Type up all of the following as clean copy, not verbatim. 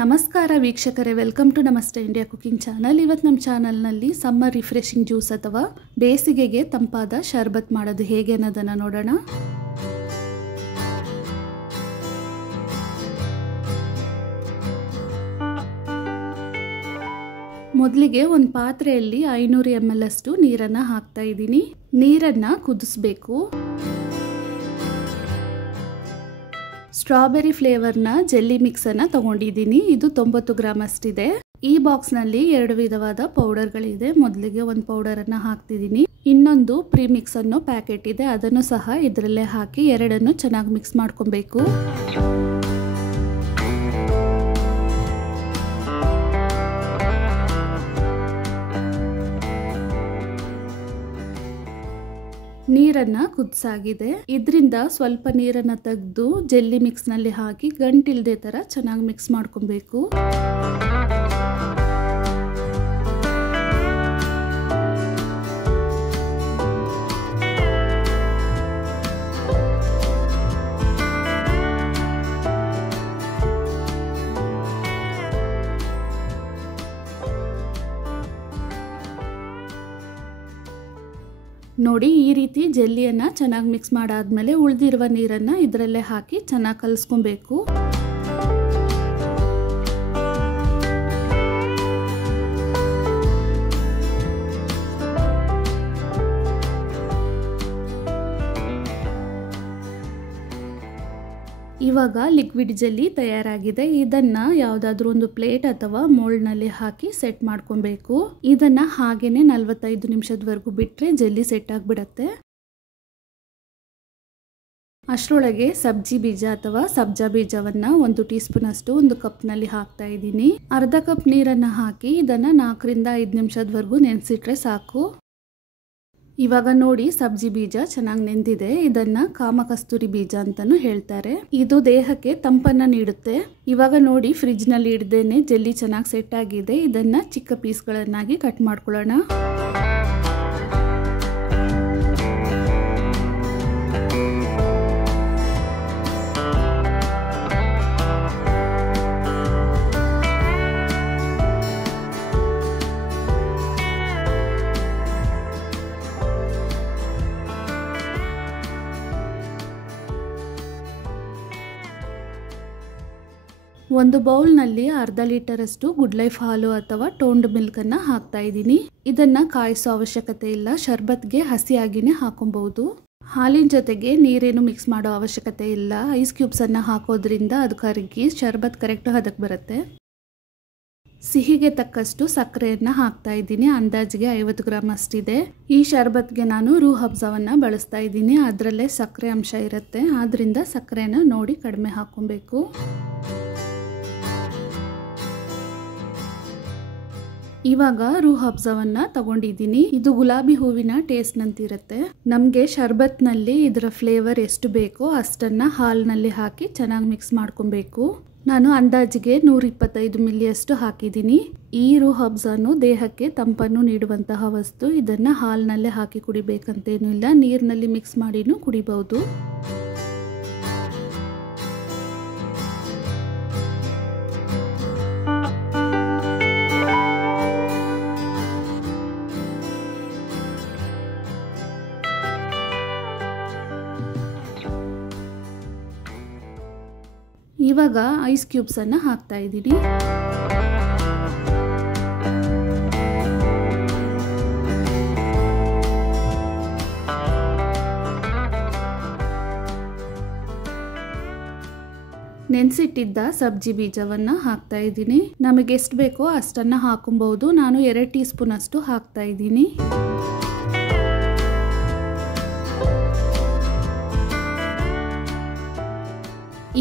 ನಮಸ್ಕಾರ ವೀಕ್ಷಕರೇ, welcome to ನಮಸ್ತೆ ಇಂಡಿಯಾ ಕುಕಿಂಗ್ ಚಾನಲ್. ಇವತ್ತು ನಮ್ಮ ಚಾನಲ್ನಲ್ಲಿ ಸಮ್ಮರ್ ರಿಫ್ರೆಶಿಂಗ್ ಜ್ಯೂಸ್ ಅಥವಾ ಬೇಸಿಗೆಗೆ ತಂಪಾದ ಶರ್ಬತ್ ಮಾಡೋದು ಹೇಗೆ ಅನ್ನೋದನ್ನು ನೋಡೋಣ. ಮೊದಲಿಗೆ ಒಂದು ಪಾತ್ರೆಯಲ್ಲಿ 500 ml ಅಷ್ಟು ನೀರನ್ನು ಹಾಕ್ತಾ ಇದ್ದೀನಿ. ನೀರನ್ನು ಕುದಿಸಬೇಕು. ಸ್ಟ್ರಾಬೆರಿ ಫ್ಲೇವರ್ನ ಜೆಲ್ಲಿ ಮಿಕ್ಸನ್ನು ತಗೊಂಡಿದ್ದೀನಿ. ಇದು 90 ಗ್ರಾಮ್ ಅಷ್ಟಿದೆ. ಈ ಬಾಕ್ಸ್ನಲ್ಲಿ 2 ವಿಧವಾದ ಪೌಡರ್ಗಳಿದೆ. ಮೊದಲಿಗೆ ಒಂದು ಪೌಡರನ್ನು ಹಾಕ್ತಿದ್ದೀನಿ. ಇನ್ನೊಂದು ಪ್ರೀ ಮಿಕ್ಸ್ ಅನ್ನೋ ಪ್ಯಾಕೆಟ್ ಇದೆ, ಅದನ್ನು ಸಹ ಇದರಲ್ಲೇ ಹಾಕಿ ಎರಡನ್ನು ಚೆನ್ನಾಗಿ ಮಿಕ್ಸ್ ಮಾಡ್ಕೊಬೇಕು. ನೀರನ್ನು ಕುದಿಸಾಗಿದೆ. ಇದರಿಂದ ಸ್ವಲ್ಪ ನೀರನ್ನು ತೆಗೆದು ಜೆಲ್ಲಿ ಮಿಕ್ಸ್ನಲ್ಲಿ ಹಾಕಿ ಗಂಟಿಲ್ದೇ ಥರ ಚೆನ್ನಾಗಿ ಮಿಕ್ಸ್ ಮಾಡ್ಕೊಬೇಕು. ನೋಡಿ, ಈ ರೀತಿ ಜೆಲ್ಲಿಯನ್ನು ಚೆನ್ನಾಗಿ ಮಿಕ್ಸ್ ಮಾಡಾದ್ಮೇಲೆ ಉಳಿದಿರುವ ನೀರನ್ನು ಇದರಲ್ಲೇ ಹಾಕಿ ಚೆನ್ನಾಗಿ ಕಲಿಸ್ಕೊಬೇಕು. ಇವಾಗ ಲಿಕ್ವಿಡ್ ಜೆಲ್ಲಿ ತಯಾರಾಗಿದೆ. ಇದನ್ನ ಯಾವುದಾದ್ರೂ ಒಂದು ಪ್ಲೇಟ್ ಅಥವಾ ಮೋಲ್ಡ್ನಲ್ಲಿ ಹಾಕಿ ಸೆಟ್ ಮಾಡ್ಕೊಬೇಕು. ಇದನ್ನ ಹಾಗೇನೆ 45 ನಿಮಿಷದವರೆಗೂ ಬಿಟ್ಟರೆ ಜೆಲ್ಲಿ ಸೆಟ್ ಆಗಿಬಿಡತ್ತೆ. ಅಷ್ಟರೊಳಗೆ ಸಬ್ಜಿ ಬೀಜ ಅಥವಾ ಸಬ್ಜಾ ಬೀಜವನ್ನ 1 ಟೀ ಸ್ಪೂನ್ ಅಷ್ಟು ಒಂದು ಕಪ್ನಲ್ಲಿ ಹಾಕ್ತಾ ಇದ್ದೀನಿ. ಅರ್ಧ ಕಪ್ ನೀರನ್ನು ಹಾಕಿ ಇದನ್ನ 4 ರಿಂದ 5 ನಿಮಿಷದವರೆಗೂ ನೆನೆಸಿಟ್ರೆ ಸಾಕು. ಇವಾಗ ನೋಡಿ, ಸಬ್ಜಿ ಬೀಜ ಚೆನ್ನಾಗಿ ನೆಂದಿದೆ. ಇದನ್ನ ಕಾಮಕಸ್ತೂರಿ ಬೀಜ ಅಂತಾನೂ ಹೇಳ್ತಾರೆ. ಇದು ದೇಹಕ್ಕೆ ತಂಪನ್ನ ನೀಡುತ್ತೆ. ಇವಾಗ ನೋಡಿ, ಫ್ರಿಜ್ ನಲ್ಲಿ ಇಡ್ದೇನೆ ಜೆಲ್ಲಿ ಚೆನ್ನಾಗಿ ಸೆಟ್ ಆಗಿದೆ. ಇದನ್ನ ಚಿಕ್ಕ ಪೀಸ್ಗಳನ್ನಾಗಿ ಕಟ್ ಮಾಡ್ಕೊಳ್ಳೋಣ. ಒಂದು ಬೌಲ್ನಲ್ಲಿ ಅರ್ಧ ಲೀಟರ್ ಅಷ್ಟು ಗುಡ್ ಲೈಫ್ ಹಾಲು ಅಥವಾ ಟೋನ್ಡ್ ಮಿಲ್ಕ್ ಅನ್ನ ಹಾಕ್ತಾ ಇದ್ದೀನಿ. ಇದನ್ನ ಕಾಯಿಸೋ ಅವಶ್ಯಕತೆ ಇಲ್ಲ, ಶರ್ಬತ್ಗೆ ಹಸಿಯಾಗಿನೇ ಹಾಕೊಬಹುದು. ಹಾಲಿನ ಜೊತೆಗೆ ನೀರೇನು ಮಿಕ್ಸ್ ಮಾಡೋ ಅವಶ್ಯಕತೆ ಇಲ್ಲ. ಐಸ್ ಕ್ಯೂಬ್ಸ್ ಅನ್ನ ಹಾಕೋದ್ರಿಂದ ಅದು ಕರಗಿ ಶರ್ಬತ್ ಕರೆಕ್ಟ್ ಹದಕ್ಕೆ ಬರುತ್ತೆ. ಸಿಹಿಗೆ ತಕ್ಕಷ್ಟು ಸಕ್ಕರೆಯನ್ನ ಹಾಕ್ತಾ ಇದ್ದೀನಿ. ಅಂದಾಜಿಗೆ 50 ಗ್ರಾಮ್ ಅಷ್ಟಿದೆ. ಈ ಶರ್ಬತ್ಗೆ ನಾನು ರೂಹ್ ಅಫ್ಜಾವನ್ನ ಬಳಸ್ತಾ ಇದ್ದೀನಿ. ಅದರಲ್ಲೇ ಸಕ್ಕರೆ ಅಂಶ ಇರುತ್ತೆ, ಆದ್ರಿಂದ ಸಕ್ಕರೆನ ನೋಡಿ ಕಡಿಮೆ ಹಾಕೊಬೇಕು. ಇವಾಗ ರೂಹ್ ಅಫ್ಜಾವನ್ನ ತಗೊಂಡಿದ್ದೀನಿ. ಇದು ಗುಲಾಬಿ ಹೂವಿನ ಟೇಸ್ಟ್ ನಂತಿರುತ್ತೆ. ನಮಗೆ ಶರ್ಬತ್ನಲ್ಲಿ ಇದರ ಫ್ಲೇವರ್ ಎಷ್ಟು ಬೇಕೋ ಅಷ್ಟನ್ನ ಹಾಲಿನಲ್ಲಿ ಹಾಕಿ ಚೆನ್ನಾಗಿ ಮಿಕ್ಸ್ ಮಾಡ್ಕೊಬೇಕು. ನಾನು ಅಂದಾಜಿಗೆ 125 ಮಿಲಿ ಅಷ್ಟು ಹಾಕಿದ್ದೀನಿ. ಈ ರೂಹ್ ಅಫ್ಜಾನು ದೇಹಕ್ಕೆ ತಂಪನ್ನು ನೀಡುವಂತಹ ವಸ್ತು. ಇದನ್ನ ಹಾಲಿನಲ್ಲೇ ಹಾಕಿ ಕುಡಿಬೇಕಂತೇನೂ ಇಲ್ಲ, ನೀರಿನಲ್ಲಿ ಮಿಕ್ಸ್ ಮಾಡಿನೂ ಕುಡಿಬಹುದು. ಇವಾಗ ಐಸ್ ಕ್ಯೂಬ್ಸ್ ಅನ್ನ ಹಾಕ್ತಾ ಇದ್ದೀನಿ. ನೆನೆಸಿಟ್ಟಿದ್ದ ಸಬ್ಜಿ ಬೀಜವನ್ನ ಹಾಕ್ತಾ ಇದ್ದೀನಿ. ನಮಗೆ ಎಷ್ಟು ಬೇಕೋ ಅಷ್ಟನ್ನ ಹಾಕೊಬಹುದು. ನಾನು 2 ಟೀ ಸ್ಪೂನ್ ಅಷ್ಟು ಹಾಕ್ತಾ ಇದ್ದೀನಿ.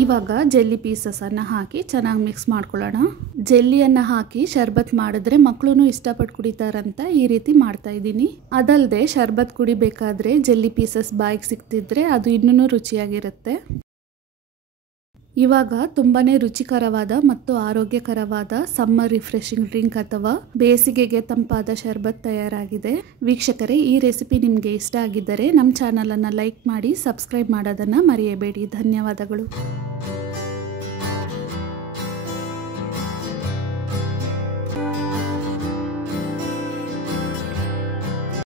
ಇವಾಗ ಜೆಲ್ಲಿ ಪೀಸಸ್ ಅನ್ನ ಹಾಕಿ ಚೆನ್ನಾಗಿ ಮಿಕ್ಸ್ ಮಾಡ್ಕೊಳ್ಳೋಣ. ಜೆಲ್ಲಿಯನ್ನ ಹಾಕಿ ಶರ್ಬತ್ ಮಾಡಿದ್ರೆ ಮಕ್ಕಳು ಇಷ್ಟಪಟ್ಟು ಕುಡಿತಾರಂತ ಈ ರೀತಿ ಮಾಡ್ತಾ ಇದ್ದೀನಿ. ಅದಲ್ಲದೆ ಶರ್ಬತ್ ಕುಡಿಬೇಕಾದ್ರೆ ಜೆಲ್ಲಿ ಪೀಸಸ್ ಬಾಯಿಗೆ ಸಿಕ್ತಿದ್ರೆ ಅದು ಇನ್ನೂ ರುಚಿಯಾಗಿರುತ್ತೆ. ಇವಾಗ ತುಂಬಾನೇ ರುಚಿಕರವಾದ ಮತ್ತು ಆರೋಗ್ಯಕರವಾದ ಸಮ್ಮರ್ ರಿಫ್ರೆಶಿಂಗ್ ಡ್ರಿಂಕ್ ಅಥವಾ ಬೇಸಿಗೆಗೆ ತಂಪಾದ ಶರ್ಬತ್ ತಯಾರಾಗಿದೆ. ವೀಕ್ಷಕರೇ, ಈ ರೆಸಿಪಿ ನಿಮಗೆ ಇಷ್ಟ ಆಗಿದ್ದರೆ ನಮ್ಮ ಚಾನಲ್ ಅನ್ನು ಲೈಕ್ ಮಾಡಿ, ಸಬ್ಸ್ಕ್ರೈಬ್ ಮಾಡೋದನ್ನ ಮರೆಯಬೇಡಿ. ಧನ್ಯವಾದಗಳು.